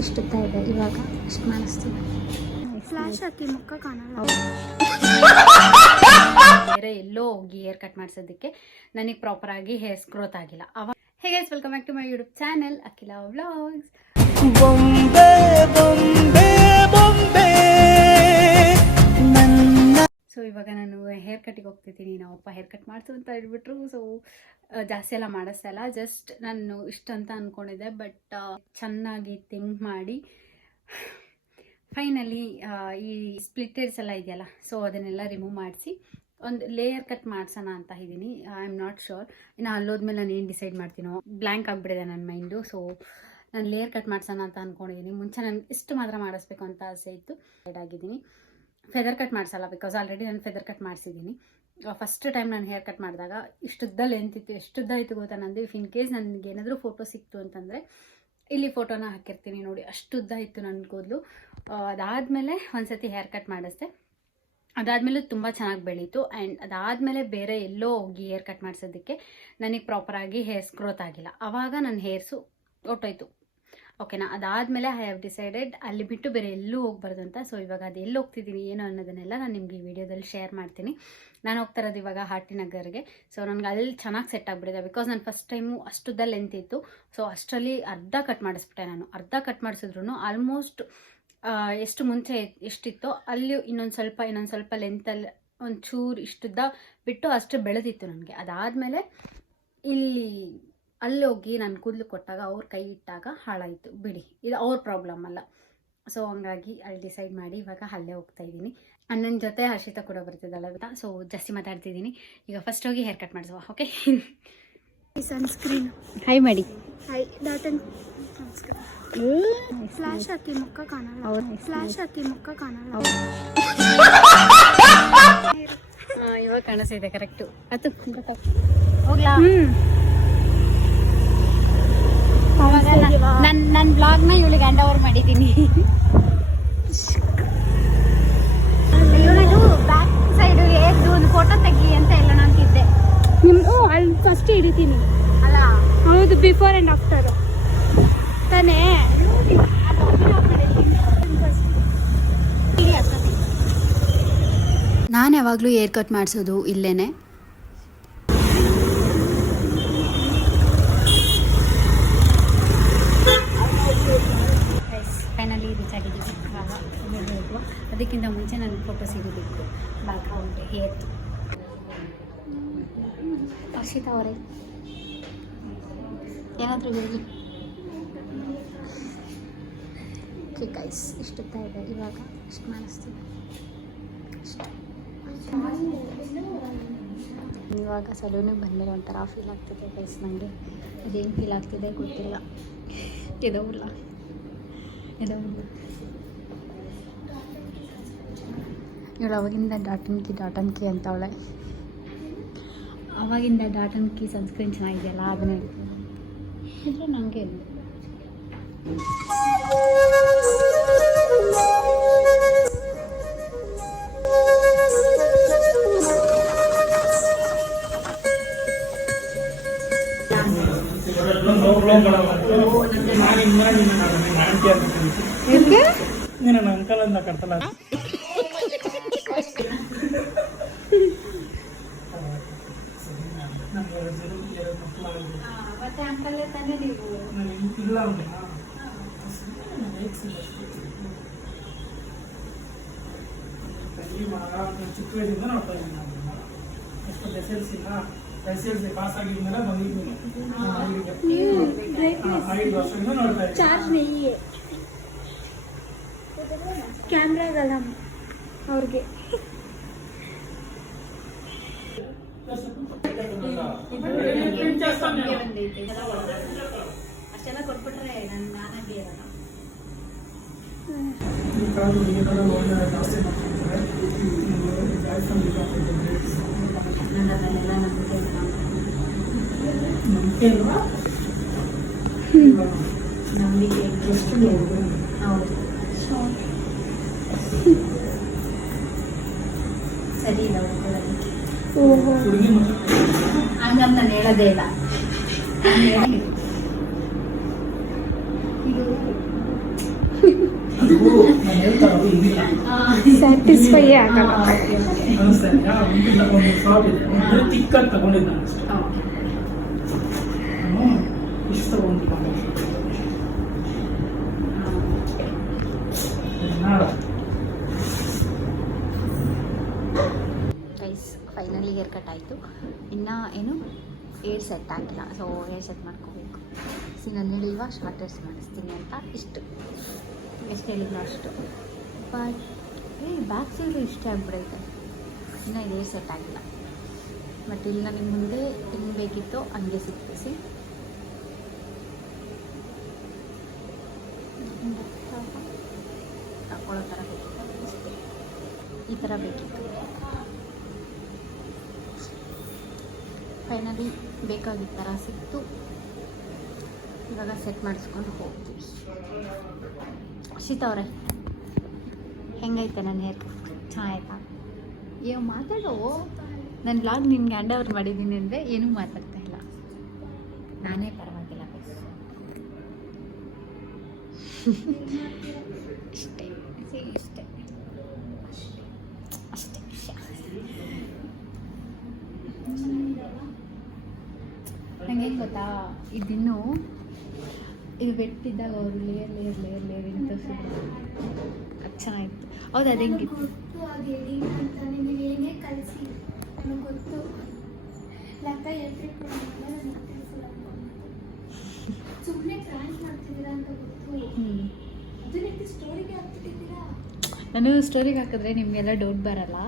ಅಷ್ಟುತ್ತಾ ಇದೆ ಇವಾಗ ಅಷ್ಟು ಮಾಡಿಸ್ತೀನಿ. ಫ್ಲಾಶ್ ಹಾಕಿ ಮುಖ ಕಾಣಲ್ಲ. ಬೇರೆ ಎಲ್ಲೋ ಹೋಗಿ ಹೇರ್ ಕಟ್ ಮಾಡಿಸೋದಕ್ಕೆ ನನಗೆ ಪ್ರಾಪರ್ ಆಗಿ ಹೇರ್ಸ್ ಗ್ರೋತ್ ಆಗಿಲ್ಲ. ಅವಾಗ hey guys, welcome back to my YouTube channel Akhila vlogs. So ಇವಾಗ ನಾನು ಹೇರ್ ಕಟ್ಟಿಗೆ ಹೋಗ್ತಿದ್ದೀನಿ. ನಾವಪ್ಪ ಹೇರ್ ಕಟ್ ಮಾಡಿಸು ಅಂತ ಹೇಳ್ಬಿಟ್ರು. ಸೊ ಜಾಸ್ತಿ ಎಲ್ಲ ಮಾಡಿಸ್ತಲ್ಲ, ಜಸ್ಟ್ ನಾನು ಇಷ್ಟ ಅಂತ ಅಂದ್ಕೊಂಡಿದ್ದೆ. ಬಟ್ ಚೆನ್ನಾಗಿ ಥಿಂಕ್ ಮಾಡಿ ಫೈನಲಿ ಈ ಸ್ಪ್ಲಿಟೆಡ್ಸ್ ಎಲ್ಲ ಇದೆಯಲ್ಲ, ಸೊ ಅದನ್ನೆಲ್ಲ ರಿಮೂವ್ ಮಾಡಿಸಿ ಒಂದು ಲೇಯರ್ ಕಟ್ ಮಾಡ್ಸೋಣ ಅಂತ ಇದ್ದೀನಿ. I am not sure. ಇನ್ನು ಅಲ್ಲೋದ್ಮೇಲೆ ನಾನು ಏನು ಡಿಸೈಡ್ ಮಾಡ್ತೀನೋ, ಬ್ಲ್ಯಾಂಕ್ ಆಗಿಬಿಟ್ಟಿದೆ ನನ್ನ ಮೈಂಡು. ಸೊ ನಾನು ಲೇಯರ್ ಕಟ್ ಮಾಡ್ಸೋಣ ಅಂತ ಅಂದ್ಕೊಂಡಿದ್ದೀನಿ. ಮುಂಚೆ ನನಗೆ ಇಷ್ಟು ಮಾತ್ರ ಮಾಡಿಸ್ಬೇಕು ಅಂತ ಆಸೆ ಇತ್ತು. ಆಗಿದ್ದೀನಿ ಫೆದರ್ ಕಟ್ ಮಾಡಿಸಲ್ಲ, ಬಿಕಾಸ್ ಆಲ್ರೆಡಿ ನಾನು ಫೆದರ್ ಕಟ್ ಮಾಡಿಸಿದ್ದೀನಿ. ಫಸ್ಟ್ ಟೈಮ್ ನಾನು ಹೇರ್ ಕಟ್ ಮಾಡಿದಾಗ ಇಷ್ಟುದ್ದ ಲೆಂತ್ ಇತ್ತು. ಎಷ್ಟುದ್ದ ಇತ್ತು ಗೊತ್ತಾ ನಂದು. ಇಫ್ ಇನ್ ಕೇಸ್ ನನಗೆ ಏನಾದರೂ ಫೋಟೋ ಸಿಕ್ತು ಅಂತಂದರೆ ಇಲ್ಲಿ ಫೋಟೋನ ಹಾಕಿರ್ತೀನಿ ನೋಡಿ. ಅಷ್ಟುದ್ದ ಇತ್ತು ನನ್ನ ಕೂದಲು. ಅದಾದಮೇಲೆ ಒಂದ್ಸತಿ ಹೇರ್ ಕಟ್ ಮಾಡಿಸ್ದೆ. ಅದಾದಮೇಲೆ ತುಂಬ ಚೆನ್ನಾಗಿ ಬೆಳೀತು. ಆ್ಯಂಡ್ ಅದಾದಮೇಲೆ ಬೇರೆ ಎಲ್ಲೋ ಹೋಗಿ ಹೇರ್ ಕಟ್ ಮಾಡಿಸೋದಕ್ಕೆ ನನಗೆ ಪ್ರಾಪರಾಗಿ ಹೇರ್ಸ್ ಗ್ರೋತ್ ಆಗಿಲ್ಲ. ಆವಾಗ ನನ್ನ ಹೇರ್ಸು ಹೊಟ್ಟೋಯ್ತು. ಓಕೆನಾ. ಅದಾದಮೇಲೆ ಐ ಹ್ಯಾವ್ ಡಿಸೈಡೆಡ್ ಅಲ್ಲಿ ಬಿಟ್ಟು ಬೇರೆ ಎಲ್ಲೂ ಹೋಗ್ಬಾರ್ದು ಅಂತ. ಸೊ ಇವಾಗ ಅದು ಎಲ್ಲಿ ಹೋಗ್ತಿದ್ದೀನಿ ಏನು ಅನ್ನೋದನ್ನೆಲ್ಲ ನಾನು ನಿಮಗೆ ಈ ವಿಡಿಯೋದಲ್ಲಿ ಶೇರ್ ಮಾಡ್ತೀನಿ. ನಾನು ಹೋಗ್ತಾ ಇರೋದು ಇವಾಗ ಹಾಟಿನಗರ್ಗೆ. ಸೊ ನನಗೆ ಅಲ್ಲಿ ಚೆನ್ನಾಗಿ ಸೆಟ್ ಆಗಿಬಿಟ್ಟಿದೆ, ಬಿಕಾಸ್ ನಾನು ಫಸ್ಟ್ ಟೈಮು ಅಷ್ಟುದ್ದ ಲೆಂತ್ ಇತ್ತು. ಸೊ ಅಷ್ಟರಲ್ಲಿ ಅರ್ಧ ಕಟ್ ಮಾಡಿಸ್ಬಿಟ್ಟೆ ನಾನು. ಅರ್ಧ ಕಟ್ ಮಾಡಿಸಿದ್ರು ಆಲ್ಮೋಸ್ಟ್ ಎಷ್ಟು ಮುಂಚೆ ಎಷ್ಟಿತ್ತೋ ಅಲ್ಲಿ ಇನ್ನೊಂದು ಸ್ವಲ್ಪ ಲೆಂತಲ್ಲಿ ಒಂಚೂರು ಇಷ್ಟುದ್ದ ಬಿಟ್ಟು ಅಷ್ಟು ಬೆಳೆದಿತ್ತು ನನಗೆ. ಅದಾದಮೇಲೆ ಅಲ್ಲಿ ಹೋಗಿ ನಾನು ಕೂದಲು ಕೊಟ್ಟಾಗ ಅವ್ರ ಕೈ ಇಟ್ಟಾಗ ಹಾಳಾಯಿತು. ಬಿಡಿ, ಇದು ಅವ್ರ ಪ್ರಾಬ್ಲಮ್ ಅಲ್ಲ. ಸೊ ಹಂಗಾಗಿ ಅಲ್ಲಿ ಡಿಸೈಡ್ ಮಾಡಿ ಇವಾಗ ಅಲ್ಲೇ ಹೋಗ್ತಾ ಇದ್ದೀನಿ. ನನ್ನ ಜೊತೆ ಹರ್ಷಿತಾ ಕೂಡ ಬರ್ತಿದ್ದಲ್ಲ ಗೊತ್ತಾ. ಸೊ ಜಾಸ್ತಿ ಮಾತಾಡ್ತಿದ್ದೀನಿ. ಈಗ ಫಸ್ಟ್ ಹೋಗಿ ಹೇರ್ ಕಟ್ ಮಾಡಿಸುವ. ಓಕೆ. ಸನ್ಸ್ಕ್ರೀನ್ ಹಾಯ್ ಮಾಡಿ. ಹಾಯ್ ಡಾಟನ್ ಸನ್ಸ್ಕ್ರೀನ್. ಫ್ಲಾಶ್ ಹಾಕಿ ಮುಖ ಕಾಣಲ್ಲ. ಫ್ಲಾಶ್ ಹಾಕಿ ಮುಖ ಕಾಣಲ್ಲ. ಇವಾಗ ಕಾಣಿಸ್ತಿದೆ ಕರೆಕ್ಟು. ಅದು ಹೋಗ್ಲಾ. ನನ್ನ ಬ್ಲಾಗ್ನ ಇವಳಿಗೆ ಹ್ಯಾಂಡ್ ಓವರ್ ಮಾಡಿದ್ದೀನಿ. ಇವಳು ಬ್ಯಾಕ್ ಸೈಡ್ ಹೇಗೆ ಒಂದು ಫೋಟೋ ತೆಗಿ ಅಂತ ಹೇಳೋಣ ಅಂತಿದ್ದೆ. ಅಲ್ಲಿ ಫಸ್ಟ್ ಹಿಡಿತೀನಿ ಅಲ್ಲ. ಹೌದು, ಬಿಫೋರ್ ಆ್ಯಂಡ್ ಆಫ್ಟರ್ ತಾನೇ. ನಾನು ಯಾವಾಗಲೂ ಹೇರ್ ಕಟ್ ಮಾಡಿಸೋದು ಇಲ್ಲೇನೆ. ಫೈನಲಿ ರೀಚ್ ಆಗಿದ್ದೀವಿ. ಅದಕ್ಕಿಂತ ಮುಂಚೆ ನನಗೆ ಫೋಟೋ ಸಿಗಬೇಕು. Back ground hair. ಹರ್ಷಿತಾ ಅವರೇ ಏನಾದರೂ ಹೇಳಿ. ಓಕೆ ಗೈಸ್, ಇಷ್ಟುತ್ತಾ ಇದೆ ಇವಾಗ ಅಷ್ಟು ಮಾಡಿಸ್ತೀನಿ. ಇವಾಗ ಸಲೂನಿಗೆ ಬಂದಮೇಲೆ ಒಂಥರ ಫೀಲ್ ಆಗ್ತಿದೆ ಗೈಸ್ ನನಗೆ. ಅದೇನು ಫೀಲ್ ಆಗ್ತಿದೆ ಗೊತ್ತಿಲ್ಲ. ಇದವಲ್ಲ ಇವಳು ಅವಾಗಿಂದ ಡಾಟನ್ಕಿ ಅಂತ ಅವಳೆ. ಅವಾಗಿಂದ ಡಾಟನ್ಕಿ ಸನ್ಸ್ಕ್ರೀನ್ ಚೆನ್ನಾಗಿದೆಯಲ್ಲ ಅದನ್ನೇ ಇದ್ರೆ ನನಗೆ ನನ್ನ ಅಂಕಲ್ ಅಂತ ಕಟ್ತಲ್ಲ. ಮತ್ತೆ ಅಂಕಲ್ ತಾನೇ ನೀವು ಇಲ್ಲ. ಚಿಕ್ಕ ವಯಸ್ಸಿಂದ ನೋಡ್ತಾ ಇದ್ದೀನಿ ನಾನು. ಎಷ್ಟು ಎಸ್ ಪಾಸ್ ಆಗಿದ್ಮೇಲೆ ಬಂದಿದ್ದೀನಿ. 5 ವರ್ಷದಿಂದ ನೋಡ್ತಾ ಇದ್ದೀನಿ. ಚಾರ್ಜ್ नहीं ಕ್ಯಾಮ್ರಾಗಲ್ಲ ಅವ್ರಿಗೆ. ಅಷ್ಟೆಲ್ಲ ಕೊಟ್ಬಿಟ್ರೆ ನಾನಾಗಿ ಇರೋಣ. ನಂಬಿಕೆ ಎಷ್ಟು ಹೌದು, ಸರಿ ಇಲ್ಲ. ಹುಡುಗಿ ಮತ್ತು ಹಂಗಂತ ನಾನು ಹೇಳೋದೇ ಇಲ್ಲ. ನಾನು ಹೇಳ್ತಾ ಇರೋದು ಇದಿಲ್ಲ. ಸ್ಯಾಟಿಸ್ಫೈ ಆಗಲ್ಲ. ಅನಿಸ್ತಾ ಒಂದು ಶಾಪ್ ಇದೆ, ಒಂದು ಚಿಕ್ಕದು ತಗೊಂಡಿದ್ದೆ ಅಷ್ಟೇ. ನಾನು ಇಷ್ಟು ತಗೊಂಡಿಲ್ಲ. ಗೈಸ್ ಫೈನಲಿ ಹೇರ್ ಕಟ್ ಆಯಿತು. ಇನ್ನು ಏನು ಏರ್ ಸೆಟ್ ಆಗಿಲ್ಲ, ಸೊ ಏರ್ ಸೆಟ್ ಮಾಡ್ಕೋಬೇಕು. ನಾನು ಹೇಳಿಲ್ವಾ ಶಾರ್ಟ್ ಹೇರ್ಸ್ ಮಾಡಿಸ್ತೀನಿ ಅಂತ. ಎಷ್ಟು ಹೇಳಿದ್ನೋ ಅಷ್ಟು. ಬಟ್ ಬ್ಯಾಕ್ ಸೈಡು ಇಷ್ಟ ಆಗ್ಬಿಡೈತೆ. ಇನ್ನು ಏರ್ ಸೆಟ್ ಆಗಿಲ್ಲ. ಬಟ್ ಇಲ್ಲಿ ನನಗೆ ಮುಂದೆ ಹೆಂಗೆ ಬೇಕಿತ್ತೋ ಹಂಗೆ ಸಿಕ್ಕಿಸಿ ತಗೊಳ್ಳೋ ಥರ ಬೇಕಿತ್ತು ಅಷ್ಟೇ. ಈ ಥರ ಬೇಕಿತ್ತು. ಫೈನಲಿ ಬೇಕಾಗಿದ್ದ ಥರ ಸಿಕ್ತು. ಇವಾಗ ಸೆಟ್ ಮಾಡಿಸ್ಕೊಂಡು ಹೋಗ್ತೀವಿ. ಶೀತ ಅವರೇ ಹೆಂಗೈತೆ ನನ್ನ ಹೇರ್? ಚೆನ್ನಾಯ್ತಾ? ಏನು ಮಾತಾಡೋ? ನನ್ನ ಬ್ಲಾಗ್ ನಿನ್ಗೆ ಹ್ಯಾಂಡ್ ಓವರ್ ಮಾಡಿದ್ದೀನಿ ಅಂದರೆ ಏನೂ ಮಾತಾಡ್ತಾ ಇಲ್ಲ. ನಾನೇ ಪರವಾಗಿಲ್ಲ ಅಷ್ಟೇ ಅಷ್ಟೇ ಅಷ್ಟೇ ವಿಷಯ. ನಂಗೆ ಗೊತ್ತಾ, ಇದು ಬೆಟ್ಟಿದ್ದಾಗ ಅವರು ಲೇಯರ್ ಲೇಯರ್ ಲೇಯರ್ ಲೇಯರ್ ಇಂತ ಚೆನ್ನಾಗಿತ್ತು. ಹೌದು, ಅದು ಹೆಂಗಿತ್ತು? ನಾನು ಸ್ಟೋರಿಗೆ ಹಾಕಿದ್ರೆ ನಿಮಗೆಲ್ಲ ಡೌಟ್ ಬರಲ್ಲ.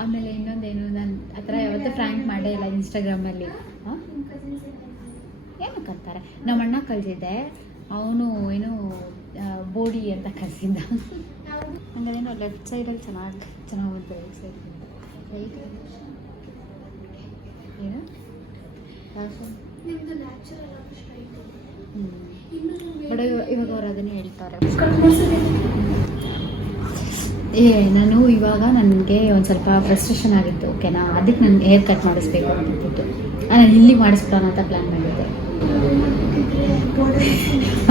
ಆಮೇಲೆ ಇನ್ನೊಂದೇನು, ನಾನು ಆ ಥರ ಯಾವತ್ತೂ ಫ್ರ್ಯಾಂಕ್ ಮಾಡೇ ಇಲ್ಲ ಇನ್ಸ್ಟಾಗ್ರಾಮಲ್ಲಿ. ಹಾಂ, ಏನಕ್ಕೆ ಅಂತಾರೆ, ನಮ್ಮ ಅಣ್ಣ ಕಳಿಸಿದ್ದೆ, ಅವನು ಏನು ಬೋಡಿ ಅಂತ ಕಳಿಸಿದ್ದ. ಹಂಗೇನೋ ಲೆಫ್ಟ್ ಸೈಡಲ್ಲಿ ಚೆನ್ನಾಗಿ ಬಂತು. ರೈಟ್ ಸೈಡ್ ರೈಟ್ ಏನು ಬಟ್ ಇವಾಗ ಅವ್ರು ಅದನ್ನೇ ಹೇಳ್ತಾರೆ. ನಾನು ಇವಾಗ ನನಗೆ ಒಂದು ಸ್ವಲ್ಪ ಫ್ರಸ್ಟ್ರೇಷನ್ ಆಗಿತ್ತು, ಓಕೆನಾ? ಅದಕ್ಕೆ ನಾನು ಹೇರ್ ಕಟ್ ಮಾಡಿಸ್ಬೇಕು ಅಂತಿತ್ತು. ನಾನು ಇಲ್ಲಿ ಮಾಡಿಸ್ಬಿಡೋಣ ಅಂತ ಪ್ಲ್ಯಾನ್ ಮಾಡಿದ್ದೆ.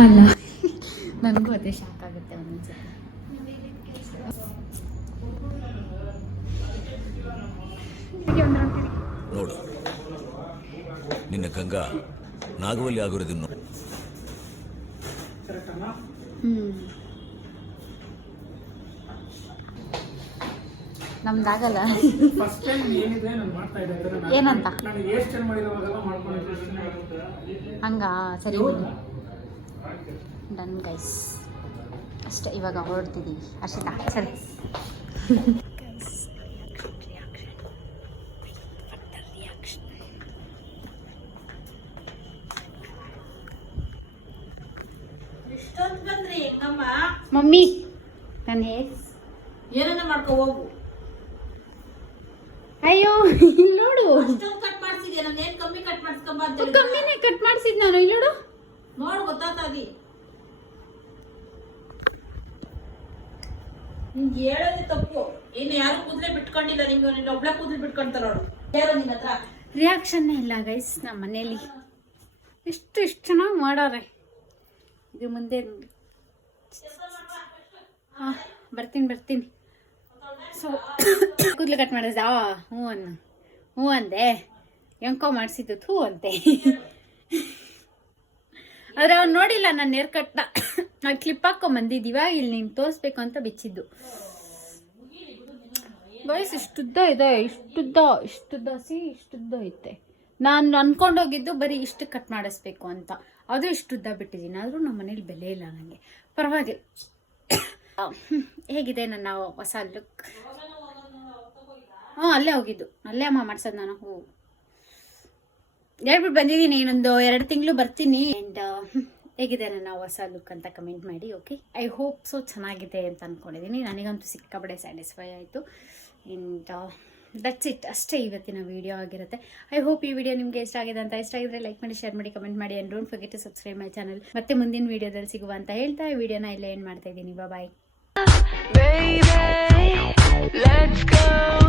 ಅಲ್ಲ, ನನಗೂ ಅದೇ ಶಾಕ್ ಆಗುತ್ತೆ ಒಂದೊಂದ್ಸತಿ. ನೋಡು, ನಿನ್ನ ಗಂಗಾ ನಾಗವಲ್ಲಿ ಆಗಿರೋದನ್ನು ನಮ್ದಾಗಲ್ಲ. ಫಸ್ಟ್ ಟೈಮ್ ಏನಿದೆ ನಾನು ಮಾಡ್ತಾ ಇದ್ದೆ. ಏನಂತ ನಾನು ಹೇರ್ ಸ್ಟೈಲ್ ಮಾಡಿರೋವಾಗೆಲ್ಲ ಮಾಡ್ಕೊಂಡಿದ್ದೆ. ಹಂಗ ಸರಿ ಡನ್ ಗೈಸ್. ಅಷ್ಟೇ, ಇವಾಗ ಹೊರಡ್ತಿದ್ದೀವಿ. ಅಷ್ಟೇ ಸರಿ. ಮಮ್ಮಿ ನನ್ನ ಹೇರ್ ಏನನ್ನ ಮಾಡ್ಕೊ ಹೋಗು. ಅಯ್ಯೋ ಇಲ್ಲಿ ನೋಡು, ಕಟ್ ಮಾಡ್ಸಿದ್ಯಾ? ನಾನು ಏನ್ ಕಮ್ಮಿ ಕಟ್ ಮಾಡ್ಸ್ಕೊಂಬ ಅಂತ ಕಮ್ಮಿನೇ ಕಟ್ ಮಾಡ್ಸಿದ್ ನಾನು. ಇಲ್ಲಿ ನೋಡು ನೋಡ್ ಗೊತ್ತಾಗ್ತದಿ. ನಿಮ್ಗೆ ಹೇಳೋದೇ ತಪ್ಪು. ಇನ್ನು ಯಾರು ಕೂದಲೇ ಬಿಟ್ಕೊಂಡಿಲ್ಲ. ನಿನ್ನ ಒಬ್ಳೆ ಕೂದಲು ಬಿಟ್ಕೊಂತಾರ ನೋಡು. ಯಾರು ನಿನ್ನ ಹತ್ರ ರಿಯಾಕ್ಷನ್ನೇ ಇಲ್ಲ ಗೈಸ್. ನಮ್ಮ ಮನೇಲಿ ಎಷ್ಟು ಚೆನ್ನಾಗಿ ಮಾಡೋರೆ. ಇದು ಮುಂದೆ ಹಾಂ ಬರ್ತೀನಿ. ಸೊ ಕೂದಲು ಕಟ್ ಮಾಡಿಸ್ದ? ಹ್ಞೂ ಅಂದೆ. ಎಂಕೋ ಮಾಡಿಸಿದ್ದು ಥೂ ಅಂತೆ. ಆದರೆ ಅವ್ನು ನೋಡಿಲ್ಲ ನನ್ನ ಹೇರ್ ಕಟ್ನ. ನಾನು ಕ್ಲಿಪ್ ಹಾಕ್ಕೊಂಬಂದಿದ್ದೀವ, ಇಲ್ಲಿ ನೀನು ತೋರಿಸ್ಬೇಕು ಅಂತ ಬಿಚ್ಚಿದ್ದು. ಗೈಸ್ ಇಷ್ಟುದ್ದ ಇದೆ, ಇಷ್ಟುದ್ದ ಐತೆ. ನಾನು ಅನ್ಕೊಂಡೋಗಿದ್ದು ಬರೀ ಇಷ್ಟು ಕಟ್ ಮಾಡಿಸ್ಬೇಕು ಅಂತ. ಅದು ಇಷ್ಟುದ್ದ ಬಿಟ್ಟಿದ್ದೀನಿ. ಆದರೂ ನಮ್ಮ ಮನೇಲಿ ಬೆಲೆ ಇಲ್ಲ ನನಗೆ. ಪರವಾಗಿಲ್ಲ. ಹೇಗಿದೆ ನನ್ನ ಹೊಸ ಲುಕ್? ಅಲ್ಲೇ ಹೋಗಿದ್ದು, ಅಲ್ಲೇ ಅಮ್ಮ ಮಾಡ್ಸೋದು ನಾನು. ಹೇಳ್ಬಿಟ್ಟು ಬಂದಿದ್ದೀನಿ, ಇನ್ನೊಂದು 2 ತಿಂಗಳು ಬರ್ತೀನಿ. ಆ್ಯಂಡ್ ಹೇಗಿದೆ ನನ್ನ ಹೊಸ ಲುಕ್ ಅಂತ ಕಮೆಂಟ್ ಮಾಡಿ. ಓಕೆ, ಐ ಹೋಪ್ ಸೊ ಚೆನ್ನಾಗಿದೆ ಅಂತ ಅಂದ್ಕೊಂಡಿದ್ದೀನಿ. ನನಗಂತೂ ಸಿಕ್ಕಾಪಟ್ಟೆ ಸ್ಯಾಟಿಸ್ಫೈ ಆಯಿತು. And that's it. ಅಷ್ಟೇ ಇವತ್ತಿನ ವೀಡಿಯೋ ಆಗಿರುತ್ತೆ. ಐ ಹೋಪ್ ಈ ವಿಡಿಯೋ ನಿಮಗೆ ಇಷ್ಟ ಆಗಿದೆ ಅಂತ. ಇಷ್ಟ ಆಗಿದ್ರೆ ಲೈಕ್ ಮಾಡಿ, ಶೇರ್ ಮಾಡಿ, ಕಮೆಂಟ್ ಮಾಡಿ. And don't forget to subscribe my channel. ಮತ್ತೆ ಮುಂದಿನ ವೀಡಿಯೋದಲ್ಲಿ ಸಿಗುವ ಅಂತ ಹೇಳ್ತಾ ಈ ವಿಡಿಯೋನ ಇಲ್ಲೇ ಎಂಡ್ ಮಾಡ್ತಾ ಇದ್ದೀನಿ. ಬಾಯ್. Baby, let's go.